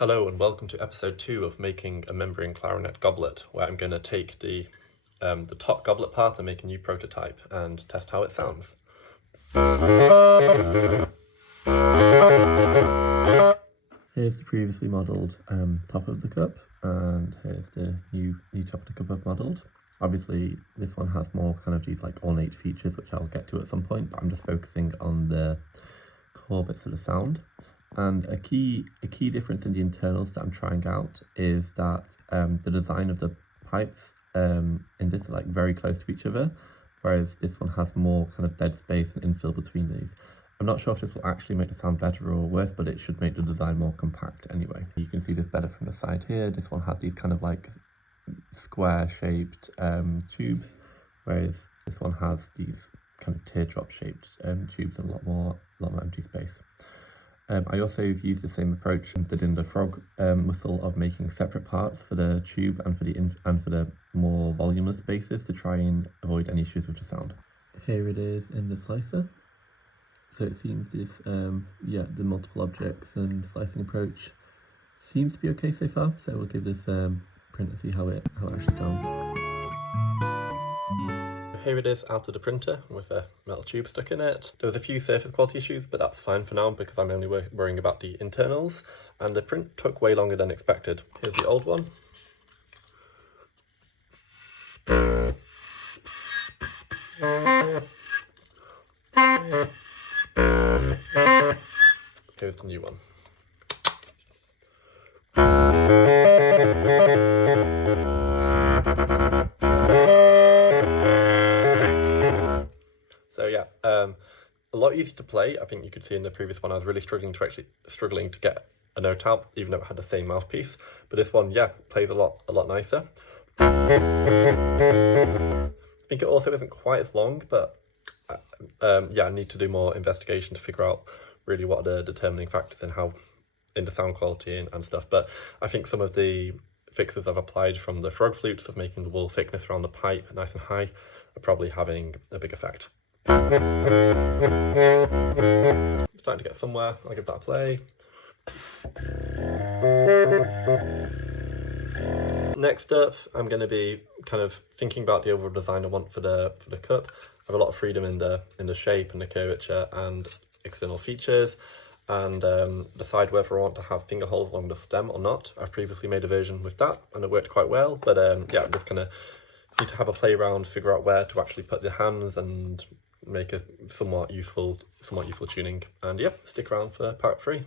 Hello and welcome to episode 2 of making a membrane clarinet goblet, where I'm going to take the top goblet part and make a new prototype and test how it sounds. Here's the previously modelled top of the cup, and here's the new top of the cup I've modelled. Obviously this one has more kind of these like ornate features which I'll get to at some point, but I'm just focusing on the core bits of the sound. And a key difference in the internals that I'm trying out is that the design of the pipes in this are like very close to each other, whereas this one has more kind of dead space and infill between these. I'm not sure if this will actually make the sound better or worse, but it should make the design more compact anyway. You can see this better from the side here. This one has these kind of like square shaped tubes, whereas this one has these kind of teardrop shaped tubes and a lot more empty space. I also used the same approach that in the frog whistle of making separate parts for the tube and for the more voluminous spaces to try and avoid any issues with the sound. Here it is in the slicer. So it seems this, the multiple objects and slicing approach seems to be okay so far. So we'll give this print and see how it actually sounds. Here it is out of the printer with a metal tube stuck in it. There was a few surface quality issues, but that's fine for now because I'm only worrying about the internals, and the print took way longer than expected. Here's the old one. Here's the new one. So yeah, a lot easier to play. I think you could see in the previous one I was really struggling to get a note out, even though it had the same mouthpiece. But this one, yeah, plays a lot nicer. I think it also isn't quite as long, but yeah, I need to do more investigation to figure out really what are the determining factors in the sound quality and stuff. But I think some of the fixes I've applied from the frog flutes of making the wool thickness around the pipe nice and high are probably having a big effect. Starting to get somewhere. I'll give that a play. Next up, I'm going to be kind of thinking about the overall design I want for the cup. I have a lot of freedom in the shape and the curvature and external features, and decide whether I want to have finger holes along the stem or not. I've previously made a version with that and it worked quite well, but yeah, I'm just going to need to have a play around, figure out where to actually put the hands and make a somewhat useful tuning. And yeah, stick around for part 3.